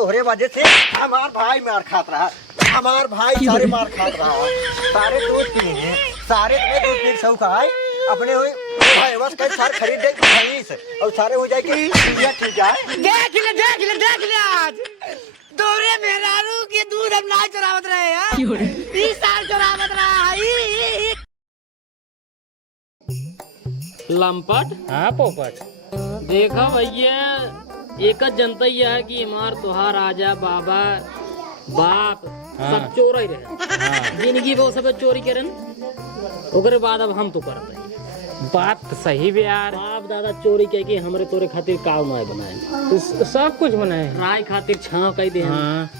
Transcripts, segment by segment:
तोहरे वजह से हमार भाई मार खात रहा, हमार भाई सारे मार खात रहा, सारे दूध पीने, सारे तुम्हें दूध पी शौक है अपने हुई भाई बस कई सारे खरीद दे भैंस और सारे हो जाए कि ठीक है। देख ले आज दोरे मेहरारू के दूध अब ना चुरावत रहे हैं, इस साल चुरावत रहा है लंपट। हाँ पोपट, देखा भैया एक जनता ही है कि हमार तुहार राजा बाबा बाप सब चोर ही रहे, जिंदगी वो सब चोरी करें ओकरे बाद अब हम तो करते बात तो सही भी यार। बाप दादा चोरी कह के हमरे तोरे खातिर काव नाय बनाए, सब कुछ बनाए हैं। राय खातिर छाव कह दे, हाँ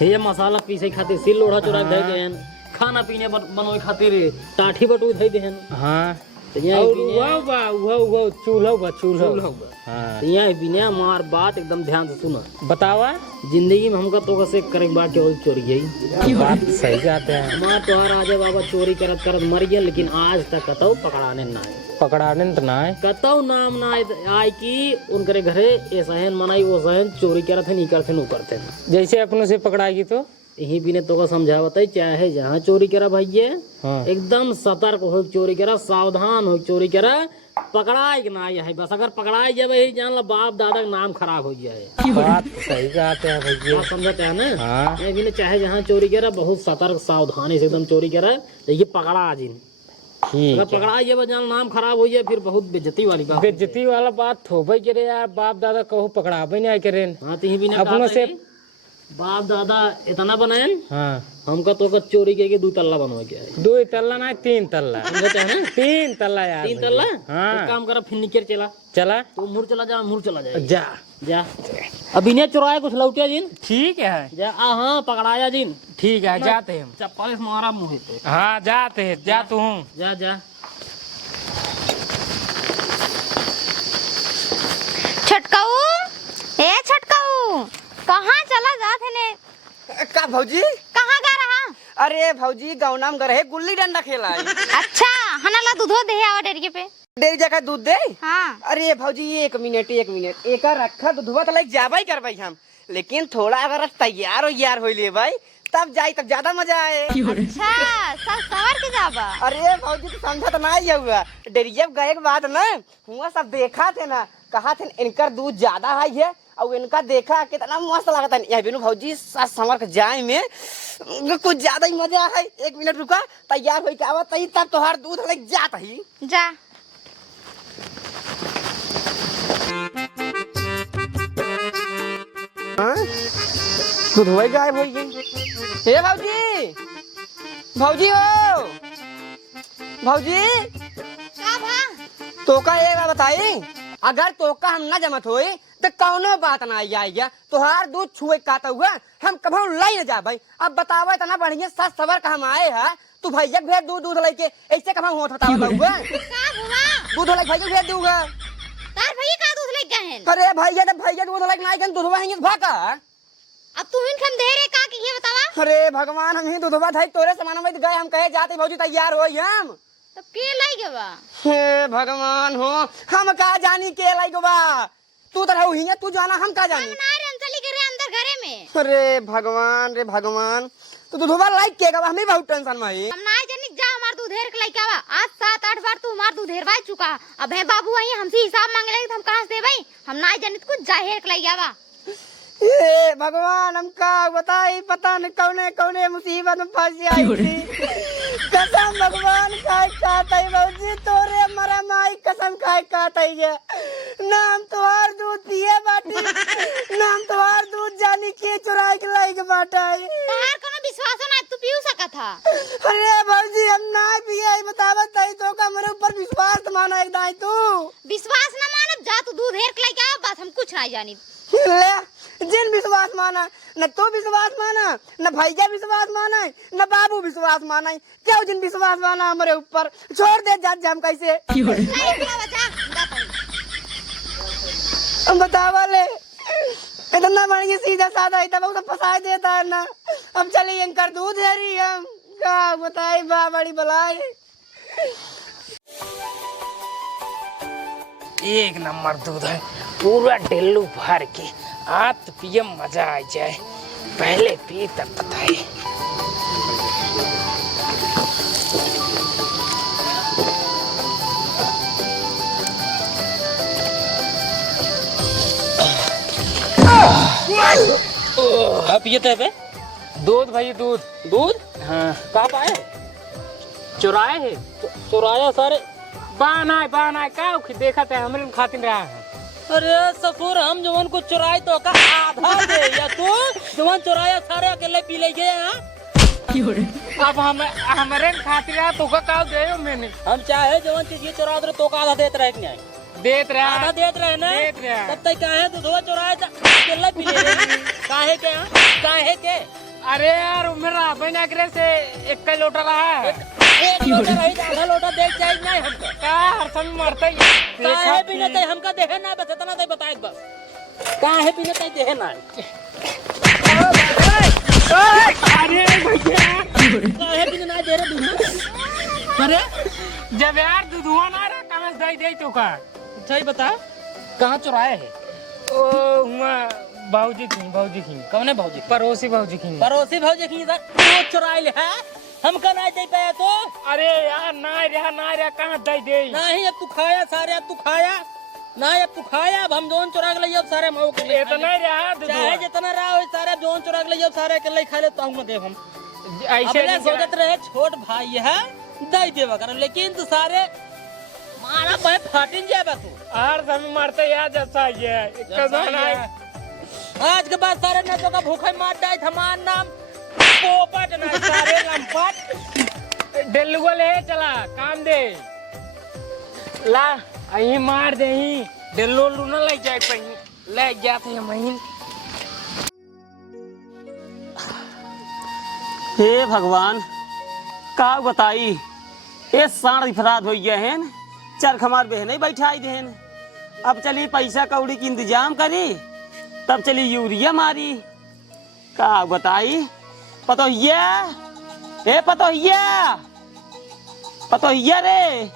हे मसाला पीसे खातिर सिल लोढ़ा चोरा दे देन, खाना पीने बनोए खातिर टाठी बटू दे देन। हाँ यहाँ और चूल्हा हाँ यहाँ बिना मार बात एकदम ध्यान से सुना। बतावा जिंदगी में हमका तो कैसे करे बात केवल चोरी गई बात सही कहते हैं। माँ तुहार राजा बाबा चोरी करत करत मर गया, लेकिन आज तक कतौ पकड़ाने ना आए, पकड़ाने तो ना है, कतौ नाम ना आए कि उनके घरे ये सहन मनाई वो सहन चोरी करते नहीं करते नहीं करते। जैसे अपनों से पकड़ाएगी तो यही भी ने तो का समझावत है, चाहे जहाँ चोरी करा भैया हाँ। एकदम सतर्क हो चोरी करा, सावधान हो चोरी करा, पकड़ाए कि ना है बस। अगर पकड़ाए जब यही जान ला बाप दादा का नाम खराब हो जाए। बात सही कहते हैं भैया, समझते हैं ना। हाँ। ये भी ने चाहे जहाँ चोरी करा बहुत सतर्क सावधानी से एकदम चोरी करा, देखिए पकड़ा जिन ठीक अगर पकड़ा जब जान नाम खराब हो जाए फिर बहुत बेइज्जती वाली बात। बेइज्जती वाला बात थोबे करे यार, बाप दादा कहूँ पकड़ाबे नहीं करे। हाँ तो भी अपनों से बाप दादा इतना बनाए हाँ हमका तो चोरी के 2 तल्ला बनवा के आए। 2 तल्ला ना 3 तल्ला, समझते हैं ना 3 तल्ला यार। 3 तल्ला हाँ। एक काम करा फिर निकल चला चला तू मुड़ चला जा, मुड़ चला जाए जा जा अभी ने चुराया कुछ लौटिया जिन ठीक है। जा हाँ पकड़ाया जिन ठीक है जाते हैं। चप्पल से मारा मुँह पे। हाँ जाते हैं, जा तू हूँ। जा जा छटकाऊ ए छटकाऊ कहाँ चला जात है ने? का भौजी? कहाँ गा रहा? अरे भौजी गौना में गए गुल्ली डंडा खेला है। अच्छा हनाला दूधो दे आवा डेरी पे। डेरी जगह दूध दे। हाँ अरे भौजी 1 मिनट एक रखा दूधवा तो लाइक जाबा ही करवाई हम, लेकिन थोड़ा अगर तैयार हो यार हो ले भाई तब जाई तब ज्यादा मजा आए। अच्छा सब सवार के जाबा। अरे भौजी तो समझा तो ना ही हुआ, डेरिया गए के बाद ना हुआ सब देखा थे ना, कहा थे इनकर दूध ज्यादा है और इनका देखा कितना मस्त लगता है। यह बिनु भौजी सास संवर के जाए में कुछ ज्यादा ही मजा है। 1 मिनट रुका तैयार हो के आवत ही तब तोहार दूध लग जात ही। जा दूध हो गायब हो गई। हे भौजी, भौजी हो भौजी का भा? तोका एक बात बताई, अगर तोका हम ना जमत होई तो कौनो बात ना आएगा, तोहार दूध छुए काता हुआ हम कभी लाई न जा भाई। अब बतावा इतना बढ़िया सस सवर का हम आए हैं, तू भैया भेज दूध लेके ऐसे कभी होत बतावा हुआ का बुआ? दूध लेके भैया भेज दूंगा। तार भैया का दूध ले गए हैं? अरे भैया दूध लेके ना गन दूधवा है भाका। अब तू इनकम दे रे का कि ये बतावा? अरे भगवान हम ही दूधवा धाई तोरे सामान में गए हम कहे जाते भौजी तैयार हो हम। तब के लाई गवा? हे भगवान हो हम का जानी के लाइगवा, तू तो रहू हिया तू जाना हम का जानी। हम ना रे हम चली गए रे अंदर घरे में। रे भगवान तो दूधवा लाइक के गवा, हमें बहुत टेंशन में है। हम ना जानी जा हमार दूध हेर के लाइक आवा। आज 7-8 बार तू हमार दूध हेरवा चुका। अब है बाबू आई हमसे हिसाब मांगे लगे तो हम कहां से देबई? हम ना जानी तो कुछ जाहिर के लाइक आवा। ये भगवान हम का बताई, पता न कौने कौने मुसीबत में फंसी आई थी। कसम भगवान खाए खाता है भौजी तोरे मरा माई कसम खाए खाता है। नाम तोहार दूध पिए बाटी, नाम तोहार दूध जानी के चुराई के लाई के बाटा है। तोहार कोनो विश्वास ना तू पीऊ सका था। अरे भौजी हम ना पिए बतावत तई तो का मेरे ऊपर विश्वास माना एक दाई तू। विश्वास ना मानब जा तू दूध हेर के लाइक आवा, बस हम कुछ ना जानी। ले जिन विश्वास माना न तो विश्वास माना न भैया विश्वास माना न बाबू विश्वास माना, क्या जिन विश्वास माना हमारे ऊपर छोड़ दे जा हम कैसे बतावा ले। इतना बढ़िया सीधा साधा है तब फंसा देता है ना। अब चलिए इनकर दूध है रही हम का बताई बा बड़ी बलाई। एक नंबर दूध है। पूरा ढिल्लू भर के आज तो पिए मजा आ जाए, पहले पी तब बताए। हाँ पिए बे? दूध भाई दूध। दूध? हाँ कहाँ पाए? चुराए है। चुराया सारे? बाना का देखा था हमरे खातिर रहा है। अरे ससुर, हम जवन को चुराए तो का आधा दे, या तू जवन चुराया सारे अकेले पी ले गए? हाँ अब हमरे खातिर रहा तो का दे मैंने। हम चाहे जवन चीज ये चुरा दे तो का आधा देते रहे नहीं? देत रहा आधा देते रहे ना? देत रहा। तब तक काहे तू धोआ चुराया था अकेले पी ले रही? काहे के? काहे के? अरे यार मेरा बना करे से एक लोटा रहा है। एक लोटा रही तो आधा लोटा देख जाए नहीं हमको? का हरसन मरते काहे पीने तय हमका देहे ना, बस इतना तय बताए बस। काहे पीने तय देहे ना? अरे भैया काहे पीने ना दे रे दूध? अरे जब यार दूधवा ना रे कमस दे तो का सही बता, कहाँ चुराया है? ओ हुआ भाऊजी की कौन है भौजी? पड़ोसी भाऊजी की। पड़ोसी भौजी की इधर वो चुराइल है, हमका नहीं दे पाया तो? अरे यार ना रे कहाँ दे नहीं, अब तू खाया सारे, अब तू खाया नहीं, अब तू खाया। अब हम जोन चुरा के ले अब सारे मऊ के ले इतना रहा चाहे जितना रहा हो सारे जोन चुरा के ले अब सारे के ले खा ले तो हम देव हम ऐसे अपने सोचत रहे छोट भाई है दे देवा कर, लेकिन तू सारे मारा भाई फाटिन जाए तू। हर समय मरते यार जैसा ये आज के बाद सारे न तो का भूखे मार जाए, हमार नाम पोपट ना सारे लंपट डेलुआ ले चला काम दे ला अही मार दे ही डेलो लूना ले जाए पही ले जाते हैं महीन। हे भगवान का बताई ये साढ़ फराद हो गया है, चरख हमार बहन बैठाई देन। अब चली पैसा कौड़ी की इंतजाम करी, तब चली यूरिया मारी। का बताई पतोहिया, ए पतोहिया रे,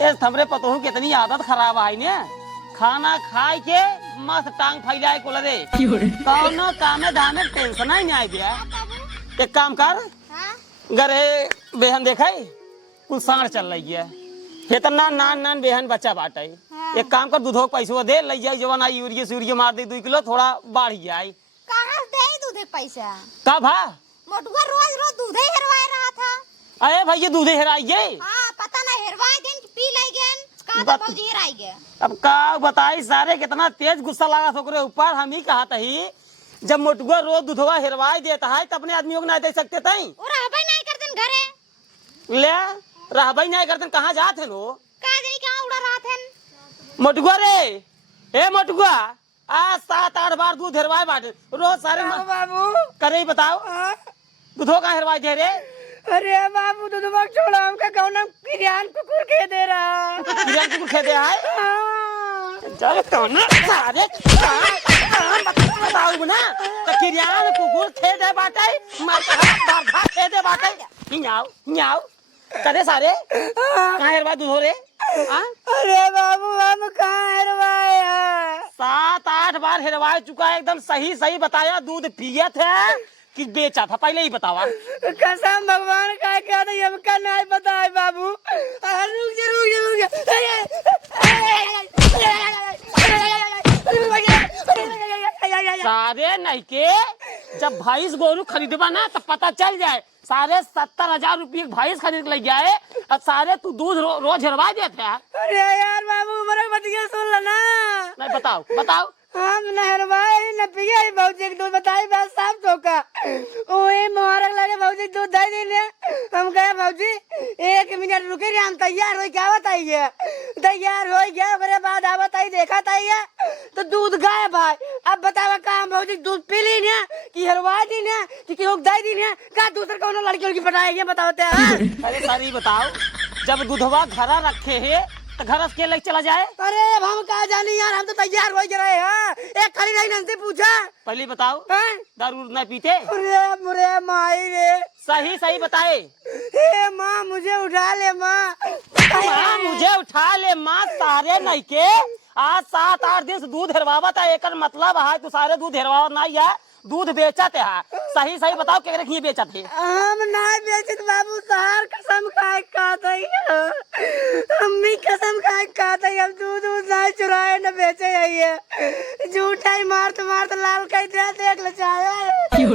इस हमरे पतोहू कितनी आदत खराब आई ने, खाना खाए के मस्त टांग फैलाए को रे, कौनो कामे धामे टेंशन ही नहीं आई दिया। एक काम कर, गरे बेहन देखा कुल साढ़ चल रही है, इतना नान बेहन बच्चा बाटे। एक काम कर, दूधो पैसा दे ले जाए, जवान आई यूरिया मार दे 2 किलो, थोड़ा बढ़ जाए। कहाँ दे दूधे पैसा? का भा मोटुआ रोज दूधे हेरवाए रहा था। अरे भैया दूधे हेराई गे। हाँ पता नहीं हेरवाए गेन कि पी ले गेन, कहाँ तो भौजी हेराई गे। अब का बताई सारे कितना तेज गुस्सा लगा सोकरे ऊपर। हम ही कहा ही जब मोटुआ रोज दूधवा हेरवाई देता है तो अपने आदमियों को नहीं दे सकते तई। और रहबे नहीं करते घरे। ले रहबई नहीं करते, कहाँ जाते लो? का जानी कहाँ उड़ा रहा थे? मोटुआ रे, ए मोटुआ, आज 7-8 बार दूध हेरवाए बाटे रोज सारे बाबू करे ही बताओ दूधो का हेरवाई दे रे। अरे बाबू दूधवा छोड़ा, हमका कौन किरियान कुकुर के दे रहा। किरियान कुकुर खेदे है हाँ। चल कौन सारे बताओ ना, तो किरियान कुकुर खेदे बाटे मार बार खेदे बाटे हियाओ करे सारे कहाँ हेरवाए दूधो रे? अरे बाबू हम कहाँ हेरवाया? 7-8 बार हेरवाए चुका है, एकदम सही बताया। दूध पिया था कि बेचा था पहले ही बतावा। कसम भगवान का क्या था, हमका नहीं पता है बाबू। रुक जा सारे नहीं के जब भैंस गोरू खरीदबा ना तो पता चल जाए। सारे 70,000 रुपये भैंस खरीद ले जाए और सारे तू दूध रोज हेरवा देते हैं। अरे यार बाबू मेरा बतिया सुन लेना। नहीं बताओ हम न हेरवाए न पिए, भौजी के दूध बताई बात साफ ठोका। ओए मुबारक लगे भौजी दूध दे दिले। हम कहे भौजी 1 मिनट रुके रे, हम तैयार हो क्या बताइए। तैयार हो गया ओकरे बाद आवत आई देखा ताइए तो दूध गायब है। अब बतावा का हम भौजी दूध पी ली ने कि हेरवा दी ने कि केहू दे दी ने, का दूसर कोनो लड़की की पटाएंगे बताओते हैं। अरे सारी बताओ, जब दूधवा घरा रखे है तो घर के लेके चला जाए। अरे अब हम कहा जानी यार, हम तो तैयार हो रहे हैं। एक खड़ी रही नंदी पूछा पहले बताओ दारू नहीं पीते? अरे मुरे माई रे, सही बताए। हे माँ मुझे उठा ले माँ, मुझे उठा ले माँ, सारे नहीं के आज 7-8 दिन से दूध हेरवावत है, एकर मतलब है तू सारे दूध हेरवावत नहीं है, दूध बेचत है। सही सही बताओ केकरे लिए बेचत है? हम नहीं बेचत बाबू, तहार कसम खाए खाते हम भी कसम खाए खाते, हम दूध नहीं चुराए न बेचे है, झूठा ही मारत मारत लाल कह दिया, देख ले चाहे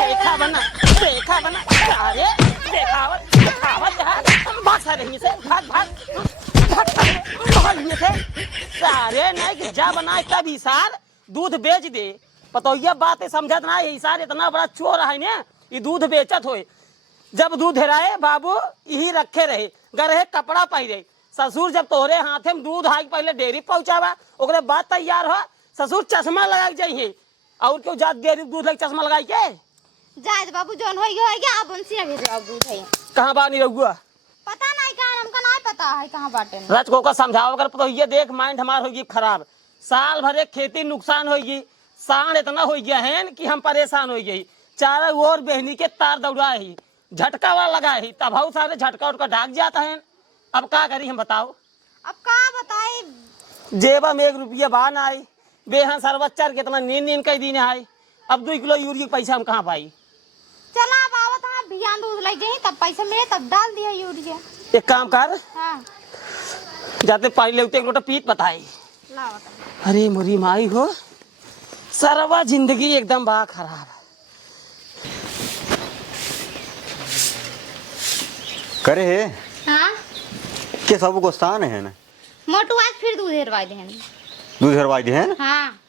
देखा बना अरे देखावत भाग सारे यहीं से, भाग यहीं से सारे नहीं कि जा बना तब इसार दूध बेच दे। पतो ये बात समझत ना, इसार इतना बड़ा चोर है ना, ये दूध बेचत होए। जब दूध हेराए बाबू यही रखे रहे, गरहे कपड़ा पहिरे। ससुर जब तोहरे हाथे में दूध हाई पहले डेयरी पहुंचावा, ओकरे बाद तैयार हो ससुर चश्मा लगा जाइए, और क्यों जात डेयरी दूध लग चश्मा लगाई के जायद बाबू जोन हो गया, अब उनसे भेज अब दूध है। कहाँ बानी रहुआ? पता नहीं कहाँ, हमका नहीं पता है कहाँ बाटे में। रच को का समझाओ अगर तो ये देख माइंड हमार होगी खराब, साल भरे खेती नुकसान होगी, सांड इतना हो गया है कि हम परेशान हो गई। चारों ओर बहनी के तार दौड़ा ही, झटका वाला लगा ही, तब बहुत सारे झटका उठका ढाक जाता है। अब क्या करी हम बताओ? अब कहाँ बताए, जेबा में 1 रुपया बान आई, बेहन सरवच्चर कितना नींद कई दिन आई। अब 2 किलो यूरिया के पैसा हम कहाँ पाई? चला अब आवत हाँ बियान दूध लग जाए तब पैसा मिले तब डाल दिया यूरिया। एक काम कर, हाँ जाते पानी ले एक लोटा पीत बताई। लावत। अरे मोरी माई हो, सरवा जिंदगी एकदम बा खराब। करे है हाँ के सब गोस्तान है ना, मोटू आज फिर दूध हेरवा दे। दूध हेरवाई दे हैं। हाँ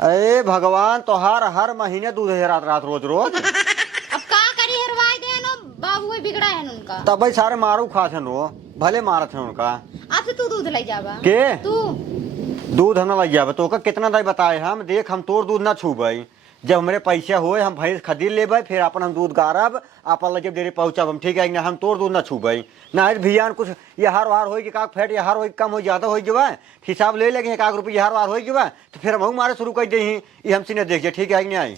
अरे भगवान, तो हर महीने दूध हेरात रात रोज रोज। अब का करी हेरवा दे नो, बाबू ही बिगड़ा है उनका। तब भाई सारे मारू खात हैं वो, भले मारत हैं उनका। अब से तू दूध ले जावा के तू। दूध हम लग जाए तो का कितना दाई बताए हम, देख हम तोर दूध ना छूबई, जब हमारे पैसे होए हम भैंस खरीद लेबै, फिर अपन हम दूध गारब, अपन लगे डेरी पहुँचब हम, ठीक है ना? हम तोर दूध ना छूबई ना, भियान कुछ ये हार वार हो कि का फैट ये हार हो कम हो ज्यादा हो जब हिसाब ले लेंगे 1 रुपये हार वार हो जब, तो फिर हम मारे शुरू कर दी, ये हमसे नहीं देख जाए, ठीक है नहीं? आई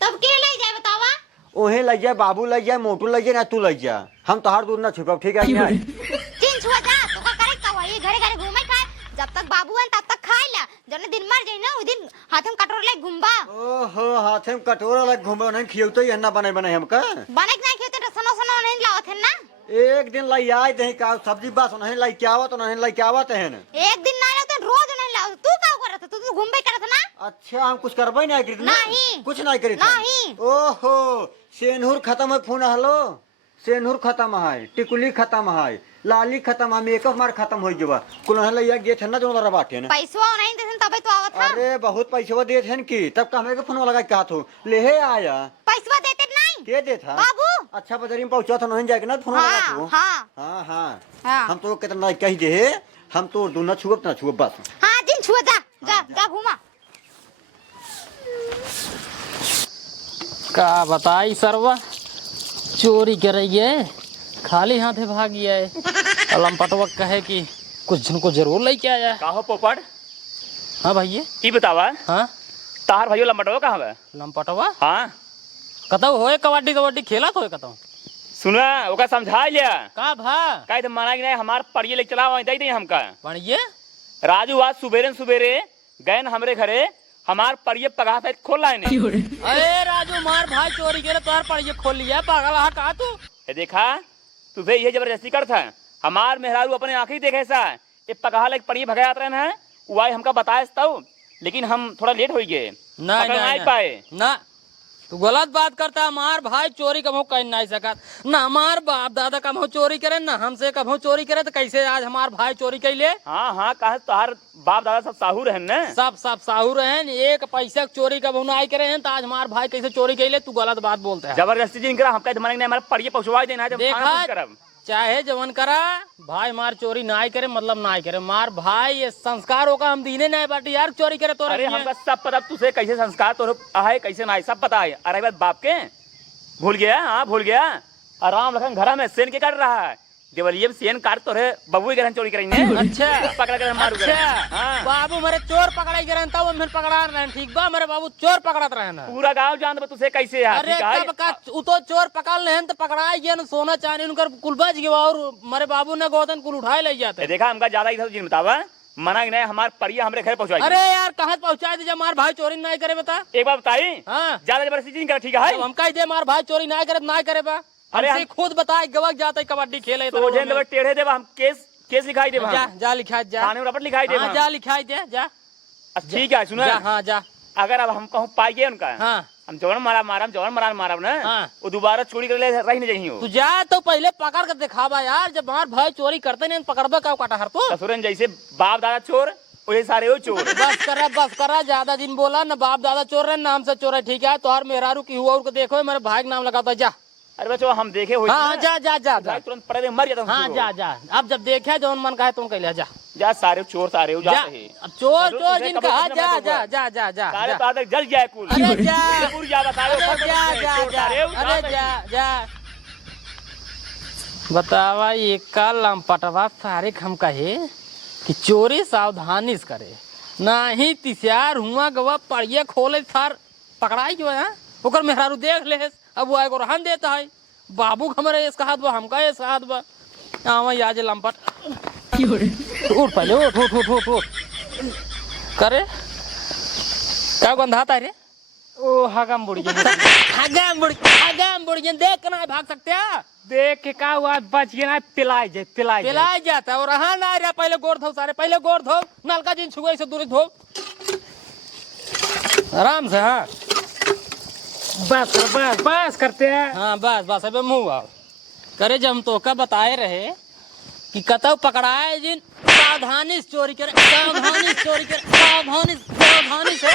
तब के ले जाए बतावा? ओहे लग जाए, बाबू लग जाए, मोटू लग जाए, ना तू लग जा, हम तो हर दूध ना छुपब, ठीक है नहीं? चिन छुआ जा तो का करे का ये घरे घरे घूमे खाए, जब तक बाबू है तब तक खाए ला, जने दिन मर जाए ना उस दिन हाथ में कटोरा ले घुमबा। ओहो हाथ में कटोरा लग घूमे नहीं खियौतो ही ना बने हमका बने नहीं खेते तो सनो सनो नहीं लावत है ना। एक दिन लाई आए थे का सब्जी बास नहीं लाई क्या आवत नहीं लाई क्या आवत है ना। एक दिन ना लाते रोज नहीं लाओ। तू का कर रहा था? तू घूमबे करत ना। अच्छा हम कुछ करबे नहीं करी? नहीं कुछ नहीं करी? नहीं। ओहो सेनहुर खत्म है, फोन हलो सेनहुर खत्म है, टिकुली खत्म है, लाली खत्म है, मेकअप मार खत्म हो जबा कुल लइया गे थे ना जो वाला बाटे ना। पैसा नहीं देसन तबे तो आवत था। अरे बहुत पैसा दे थे की, तब का हमें फोन लगा कहा तो ले हे आया। पैसा देते नहीं के दे था बाबू? अच्छा बदरी में पहुंचा था नहीं जाके ना फोन लगा तो। हाँ हाँ हाँ हाँ हम तो कितना कही दे, हम तो दो ना छुअब ना छुअब बस। हाँ जिन छुआ जा जा जा घूमा। का बताई सरवा, चोरी करई है, खाली हाथे भाग गया है। लंपटवा कहे कि कुछ जिनको जरूर लेके आया। का हो पोपट? हाँ भैया ई बतावा, हाँ तार भाइयों लंबटवा कहाँ बा? लंपटवा हाँ कतौ होए कबड्डी कबड्डी खेला तो कतौ सुना ओका समझा लिया का भा का तो माना कि नहीं हमार परिये लेके चला दे दे हमका। बढ़िए राजू आज सुबेरे गए हमरे घरे, हमार परिये पगाह पे खोल लाए ने। अरे राजू मार भाई चोरी करे तो पढ़िए खोल लिया पागल हा का तू। ये देखा तुझे ये जबरदस्ती कर था, हमार मेहरारू अपने आंखें देखे सा ये पगाह लेके परिये भगात रहे हैं, वो आई हमका बताए तब, लेकिन हम थोड़ा लेट हो गए नहीं पाए ना। तू गलत बात करता, हमार भाई चोरी कभो कर नहीं सकत ना, हमार बाप दादा कभो चोरी करे ना हमसे कभो चोरी करे, तो कैसे आज हमार भाई चोरी कैले? हाँ हाँ कहा तोहार बाप दादा सब साहू रहन न, सब साहू रहन, एक पैसा चोरी कभो नहीं करे हैं, तो आज हमार भाई कैसे चोरी कैले? तू गलत बात बोलता है। जबरदस्ती जिन करा हमका हमारे नहीं, हमारे परिये पहुंचवा देना है जब देखा करब। चाहे जवन करा भाई मार चोरी नाई करे मतलब नाई करे, मार भाई ये संस्कार होगा हम दीने नहीं बाटी यार चोरी करे तो। अरे हमका सब पता तुझे कैसे संस्कार तो है कैसे ना सब पता है। अरे बात बाप के भूल गया? हाँ भूल गया। आराम रखन घर में सेन के काट रहा है, देवलिये में सेन काट तो रहे बबू के चोरी करेंगे। अच्छा पकड़ा कर मारू। अच्छा बाबू मेरे चोर पकड़ाई करे तब हम पकड़ा रहे ठीक बा, मेरे बाबू चोर पकड़त रहे ना। पूरा गांव जान दे तुझे कैसे है। अरे कब का तो चोर पकड़ ले तो पकड़ाई गया ना, सोना चांदी उनकर कुल बच गया और मेरे बाबू ने गोदन कुल उठाए ले जाते। देखा हमका ज्यादा इधर जिन बतावा मना नहीं हमार परिया हमरे घर पहुंचाई। अरे यार कहाँ पहुँचा दे, जब मार भाई चोरी नहीं करे बता। एक बार बताई, हाँ ज्यादा जबरदस्ती नहीं कर, ठीक है? जब हम कह दे मार भाई चोरी नहीं करे नहीं करे बा। अरे हमसे खुद बताए गवक जाता है कबड्डी खेले तो जे देबा टेढ़े देबा, हम केस लिखाई देबा, जा जा लिखाई जा, थाने में रपट लिखाई देबा। हाँ जा लिखाई दे जा। ठीक है सुनो, जा हाँ जा। अगर अब हम कहूँ पाई गए उनका, हाँ हम जवन मारा ना, हाँ। वो दोबारा चोरी कर ले रही नहीं चाहिए। तू जा तो पहले पकड़ कर दिखावा यार, जब मार भाई चोरी करते नहीं पकड़बा का काटा हर तो। ससुरन जैसे बाप दादा चोर वही सारे हो चोर। बस करा ज्यादा दिन बोला न, बाप दादा चोर रहे नाम से चोर है, ठीक है? तो हर मेहरारू की हुआ को देखो, मेरे भाई का नाम लगाता जा। अरे बच्चों हम देखे हुए हाँ जा जा जा जा तुरंत पड़े मर जाता। हाँ जा जा, अब जब देखे जो मन का है तुम कह लिया जा जा, सारे चोर सारे हो जा। जाते हैं। अब चोर तो चोर तुझे जिनका, कबर हाँ कितना जा मैं जा दूंगा? जा जा जा सारे जा। तादक जल जाए कुल। अरे जा पूरी जा बता रहे हो, अरे जा जा चोर जा सारे हो अरे जाते जा हैं। जा। बतावा ये का लंपटवा सारे हम कहे कि चोरी सावधानी से करे, नहीं तिसियार हुआ गवा पड़िए खोले सार पकड़ाई जो है ओकर मेहरारू देख ले। अब वो एगो रहन देता है, बाबू हमारे इसका हाथ बा, हमका इसका हाथ बा। आवा याज लंपट उठ पहले उठ उठ उठ उठ उठ करे क्या गंधाता है रे? ओ हगम बुढ़िया हगम बुढ़िया देख के ना भाग सकते हैं। देख के का हुआ, बच गया ना, पिलाई जाए। पिलाया जाता है और रहा ना रे, पहले गोर धो, सारे पहले गोर धो, नलका जिन छुआ से दूरी धो आराम से। हाँ बस करते हैं। हाँ बस बस अब मुँह आओ करे। जब हम तो का बताए रहे कि कतौ पकड़ाए जिन सावधानी से चोरी करे, सावधानी से चोरी करे, सावधानी से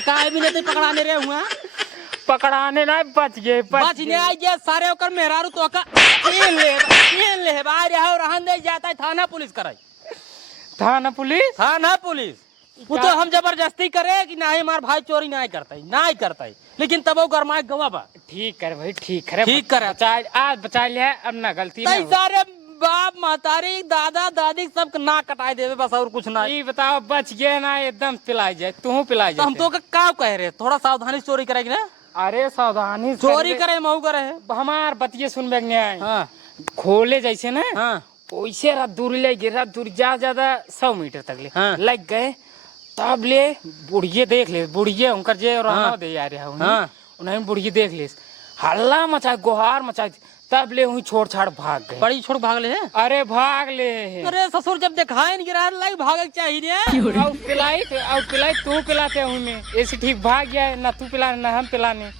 काहे भी नहीं पकड़ाने रहे हुआ, पकड़ाने ना बच गए। बच नहीं आई जे सारे ओकर मेहरारू तो का छीन ले बाहर रहो, रहन दे जाता है थाना पुलिस करे। थाना पुलिस वो तो हम जबरदस्ती करे कि नहीं हमार भाई चोरी नहीं करता है, लेकिन तब वो गरमाए गवा बा। ठीक कर भाई, ठीक करे ठीक करे। आज बचा लिया, अब ना गलती नहीं होगी। सारे बाप महतारी दादा दादी सब ना कटाई देवे बस, और कुछ ना। ये बताओ बच गए ना, एकदम पिलाई जाए, तू पिलाई तो जाए। हम तो का कह रहे, थोड़ा सावधानी से चोरी करेगी ना। अरे सावधानी से चोरी करे महू करे। हमार बतिये सुन में हाँ खोले जैसे ना, हाँ वैसे रात दूर ले गए, रात दूर ज्यादा 100 मीटर तक ले हाँ। लग गए, तब ले बुढ़िए देख ले, बुढ़िए उनकर जे हाँ। दे यार हाँ। उन्हें बुढ़िए देख ले, हल्ला मचाए, गुहार मचाए, तब ले वही छोड़ छाड़ भाग गए। बड़ी छोड़ भाग ले। अरे भाग ले। अरे ससुर जब दिखाए नहीं गिरा लाई भाग चाहिए। और पिलाई तू पिलाते हूँ मैं, ऐसे ठीक भाग गया ना, तू पिलाने ना हम पिलाने,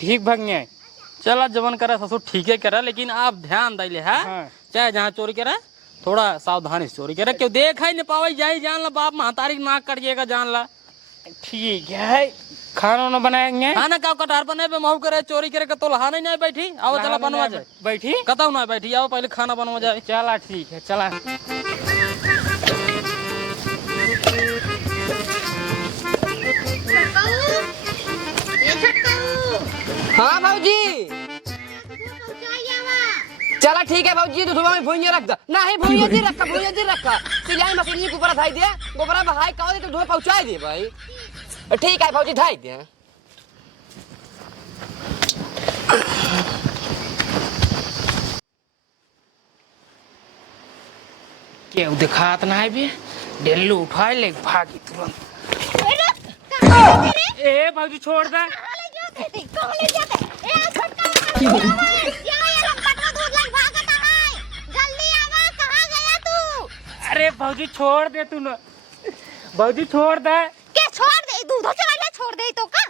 ठीक भाग गया। चला जवन करे ससुर ठीक है करे, लेकिन आप ध्यान दे ले है। हाँ। चाहे जहाँ चोरी करे थोड़ा सावधानी से चोरी करे, क्यों देखा ही नहीं पावे जाए, जान ला बाप महतारी नाक कटिएगा, जान ला। ठीक है, खाना ना बनाएंगे। खाना का कटार बने पे महू करे, चोरी करे तो लहा नहीं बैठी। आओ चला बनवा जाए, बैठी कतौ ना बैठी, आओ पहले खाना बनवा जाए। चला ठीक है, चला। हाँ भाजी चला ठीक है भाजी, तो सुबह में भूंजे रख दा। नहीं भूंजे जी रखा सिलाई मशीन के ऊपर धाई दे, गोबरा बहाई का दे तो धुआं पहुंचाई दे भाई। ठीक है भाजी धाई दे। क्यों दिखात ना है बे, डेल्लू उठाए ले भागी तुरंत। ए भाजी छोड़ दे। अरे भाजी छोड़ दे तू ना, भाजी छोड़ दे। क्या छोड़ दे, दूध छोड़ दे तो का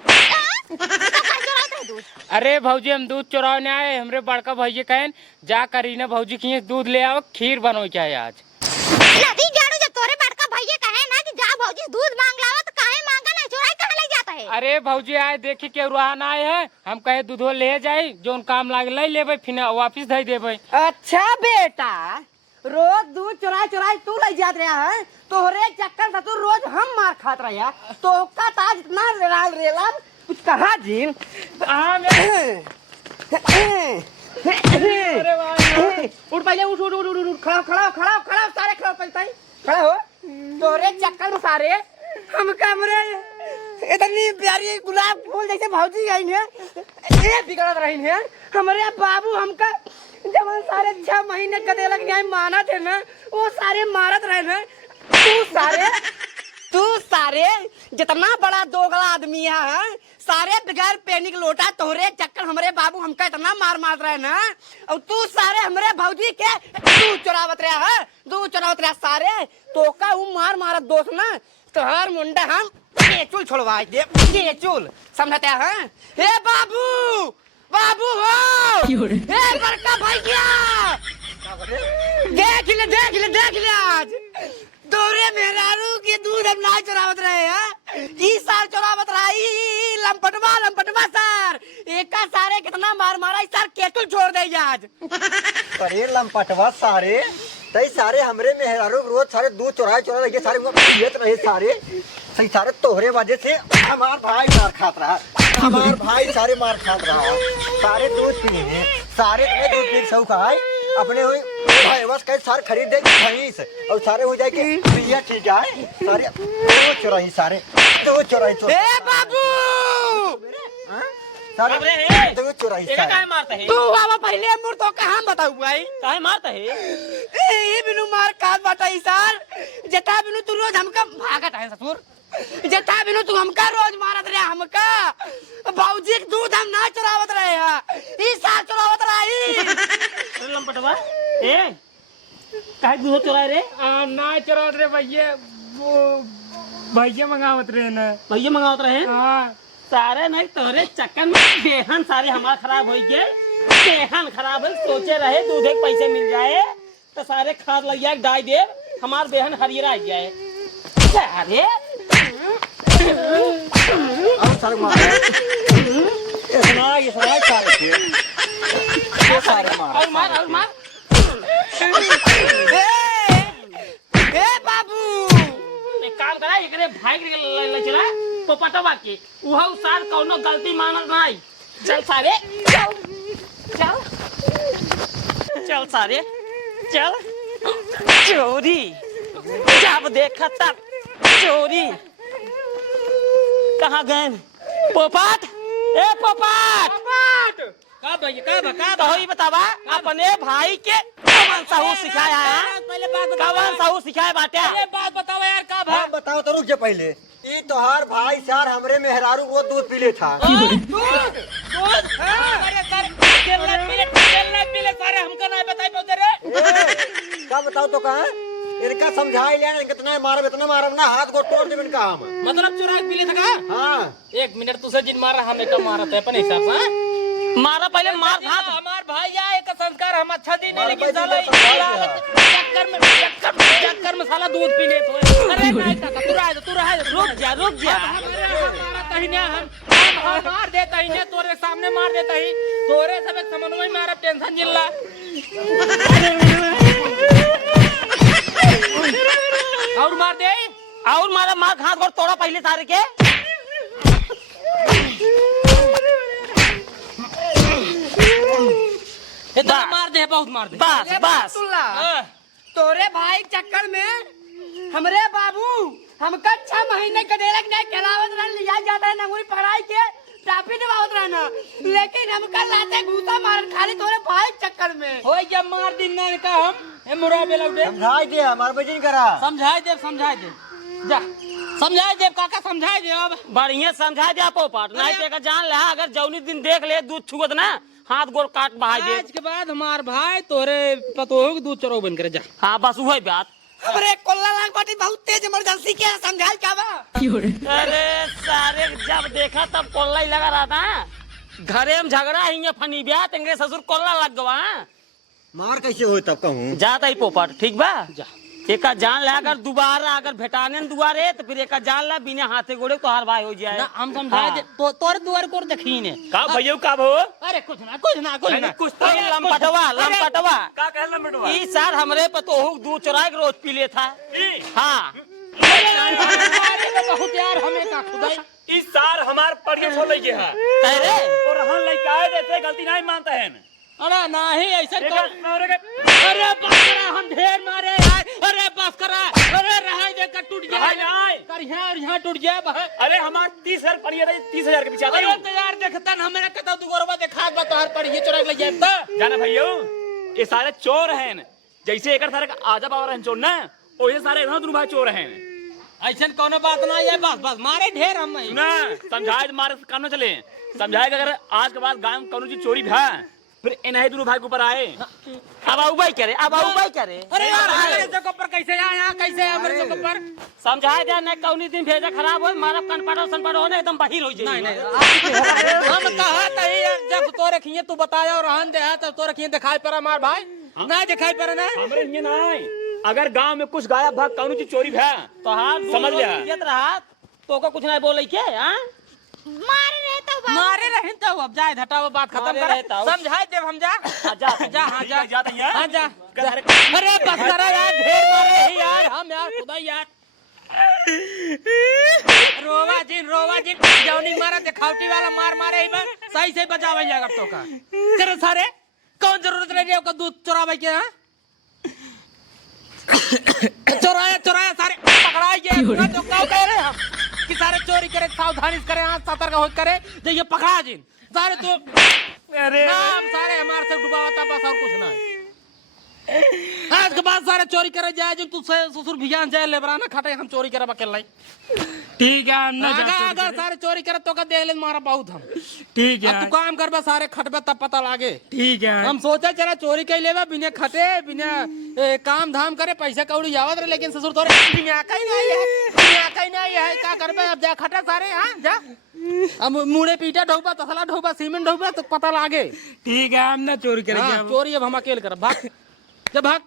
दूध। अरे भाजी हम दूध चुराने आए, हमरे बड़का भैया कहन जा करीना भाजी की दूध ले आओ, खीर बनो क्या है आज। नदी जानो, जब तोरे बड़का भैया कहे ना कि जा भौजी दूध मांग लावा, तो काहे मांगा नहीं, चोराई कहां ले जाता है। अरे भाजी आए देखी के रुहान आए हैं, हम कहे दूधो ले जाए, जोन काम लागे ले लेबे, फिर वापिस दे देबे। अच्छा बेटा, रोज दूध चुराई तू ले जात रहा है, तोहरे चक्कर से तू रोज हम मार खात रहा। तो का ताज इतना रेला कुछ कहा जी। उठ पहले उठ खड़ा सारे खड़ा हो। तोरे चक्कर में सारे हम कमरे इतनी प्यारी गुलाब फूल जैसे भौजी आई है, ये बिगड़त रही है। हमारे बाबू हमका जब सारे 6 महीने कदे लग जाए माना थे ना, वो सारे मारत रहे ना। तू सारे जितना बड़ा दोगला आदमी है सारे बगैर पेनिक लोटा तोहरे चक्कर हमरे बाबू हमका इतना मार रहे ना और तू सारे हमरे भौजी के दूध चुरावत रहा सारे तो का उ मारत दोस्त ना तोहर मुंडा हम केचुल छोड़वा दे केचुल समझते हैं। हे बाबू हो हे बड़का भैया देख ले आज दोरे मेहरारू के दूध हम ना चुरावत रहे हैं ई साल चुरावत रहा ई लंपटवा सर एका सारे कितना मारा सर केतुल छोड़ दे आज। अरे लंपटवा सारे तई सारे हमरे मेहरारू रोज सारे दूध चुरा लगे सारे पियत रहे सारे सही सारे तोहरे वजह से हमार भाई मार खात रहा सारे दूध पिए सारे दूध पी शौक है अपने हुई भाई बस कहीं सारे खरीद दे भैंस और सारे हो जाए कि पिया ठीक है सारे दूध चुराई ए बाबू सारे दूध चुराई काहे मारता है? तू बाबा पहले मुर तो कहां बताऊ भाई काहे मारता है? ए बिनु मार काट बताई सर जता बिनु तू रोज हमका भागत है ससुर जता बिनु तू हमका रोज मारत रहे हमका बाबूजी के दूध हम ना चुरावत रहे हैं ई साल चुरावत रही। अरे लंपटवा ए काहे दूध चुराए रे? ना चुरावत रे भैया वो भैया मंगावत रहे ना। भैया मंगावत रहे? हाँ सारे नहीं तोरे चक्कर में बेहन सारे हमारा खराब हो गए बेहन खराब है सोचे रहे दूध के पैसे मिल जाए तो सारे खाद लग जाए डाई दे हमार बेहन हरियरा आ जाए सारे और सारे मार ये सारे मार और मार ए बाबू एक काम करा एकरे भाई के ले चला पोपटवा के उहा सार कौनो गलती मानत नहीं चल सारे चल सारे चल चोरी जब देखा तब चोरी कहाँ गए पोपट ए पोपट का भैया का तो ही बतावा अपने भाई के कवन साहू सिखाया है कवन साहू सिखाया बाटे बात बताओ यार का हाँ बताओ तो रुक जा पहले ई तोहार भाई सार हमरे मेहरारू वो दूध पीले था हमका नहीं बताई पौधे रे क्या बताओ तो कहा इनका समझाई लिया कितना मारब इतना मारब ना हाथ को तोड़ देबन काम मतलब चुरा के पी ले था हाँ 1 मिनट तुझे जिन मारा हमें कम मारा था अपने हिसाब से मारा पहले मार भात हमार भाई आए का संस्कार हम अच्छा दी नहीं लेकिन मारा साला भाई जी का चक्कर में साला दूध पी ले तो अरे नहीं काका तू रहा रुक जा कहीं ना हम मार देता ही ना तोरे सामने मार देता ही तोरे सब एक समन्वय में मारा टेंशन जिल्ला और मार दे और मारा मार हाथ गोड़ तोड़ा पहले सारे के मार दे बहुत मार दे बस तोरे भाई चक्कर में हमरे बाबू हमका 6 महीने के डेरा नहीं खिलावत रह लिया जाता है नंगुरी पकड़ाई के टापी दबावत रहना लेकिन हमका लाते घूसा मारन खाली तोरे भाई चक्कर में हो जब मार दिन ना का हम ए मुरा बेला उठे समझाई दे हमार बजन करा समझाई दे जा समझाई दे काका समझाई दे अब बढ़िया समझा दे पोपट नहीं ते का जान ले अगर जौनी दिन देख ले दूध छुअत ना हाथ गोड़ काट बहाई दे आज के बाद हमार भाई तोरे पतोह के दूध चरो बन करे जा हाँ बस वही बात हमरे कोल्ला लाग बाटी बहुत तेज इमरजेंसी के समझाई का बा अरे सारे जब देखा तब कोल्ला ही लगा रहा था घरे में झगड़ा ही फनी ब्याह तेरे ससुर कोल्ला लग गवा मार कैसे हो तब कहूँ जाता ही पोपट ठीक बा जा एक जान ले अगर दोबारा अगर भेटाने दुआरे तो फिर एक जान ले बिना हाथे गोड़े तो हर भाई हो जाए ना हम समझाए दे तो तोर दुआर कोर देखी ने का भैया का भो अरे कुछ ना कुछ तो लंपटवा का कहल लंबटवा ई सार हमरे पतोहू दूध चुराए के रोज पी ले था हाँ बहुत यार हमें का खुदाई इस साल हमार पढ़िए छोड़ लगे है अरे और रहन लइका आए देते गलती नहीं मानता है अरे नहीं ऐसे एक तो नौरे के अरे बस करा हम ढेर मारे यार अरे बस करा अरे रहाई दे का टूट जाए नहीं कर यहाँ टूट जाए अरे हमार 30,000 पढ़िए 30,000 के पीछे आता अरे तो यार देखता ना हमें कहता तू गोरवा देखा बा तोहर पर ये चुरा ले जाए तो जाना भैया ये सारे चोर हैं जैसे एक सारे आजा बावर हैं चोर ना ओए सारे ना दोनों भाई चोर हैं। ऐसा कोनो बात ना है, बस बस मारे ढेर हम ही। ना समझाए तो मारे काम न चले, समझाए कि अगर आज के बाद गांव में कौन सी चोरी भा फिर इन्हें दोनों भाई के ऊपर आए। अब आऊ भाई करे, अब आऊ भाई करे। अरे यार मेरे जगह पर कैसे आया यहाँ, कैसे आया मेरे जगह पर? समझाए दे न कौनी दिन भेजा खराब हो, मारा कनपड़ो सनपड़ो ने एकदम बाहिर हो जाए। नहीं हम कहा तही जब तो रखिए तू बताया और रहन दे तब तो रखिए दिखाई पड़ा मार भाई ना दिखाई पड़ा ना। हमरे ये ना है, अगर गांव में कुछ गायब भाग कौन सी चोरी भा तो हाथ समझ लिया। इज्जत रहा तो का कुछ नहीं बोले के हां मारे रहता हूँ बाबू। मारे रहे तो अब जाए हटाओ बात खत्म मारे कर, रहता हूँ। समझाए देव हम जा जा जा हाँ जा जा तैयार। हाँ जा जा। अरे बस करो यार, ढेर मारे ही यार हम यार खुदा यार। रोवा जी जौनी मारा दिखावटी वाला मार मारे ही बस सही से बचावे जाएगा तो का तेरे सारे कौन जरूरत रह गया दूध चोरावे के? हाँ चोराया सारे पकड़ाई गए तो क्या कह रहे हम कि सारे चोरी करे, सावधानी करे, हाँ सतर्क हो करे जो ये पकड़ा जिन सारे तो अरे नाम सारे हमारे से डुबावता बस और कुछ नहीं। आज के बाद सारे चोरी करे जाए जो तू ससुर भियान जाए लेबरा ना खटे हम चोरी करे अकेला ही। ठीक है हम ना अगर सारे चोरी करे तो का दे ले मारा बहुत हम। ठीक है तू काम करबे सारे खटबे तब पता लागे। ठीक है हम सोचे चला चोरी कर लेबे बिना खटे बिना काम धाम करे पैसा कौड़ी आवत रहे, लेकिन ससुर तोरे बिना कहीं नहीं है क्या करबे अब जा खटे सारे। हाँ जा अब मुड़े पीटा ढोबा तसला ढोबा सीमेंट ढोबा तो पता लागे। ठीक है हम ना चोरी करेंगे, चोरी अब हम अकेले कर भाग जब भाग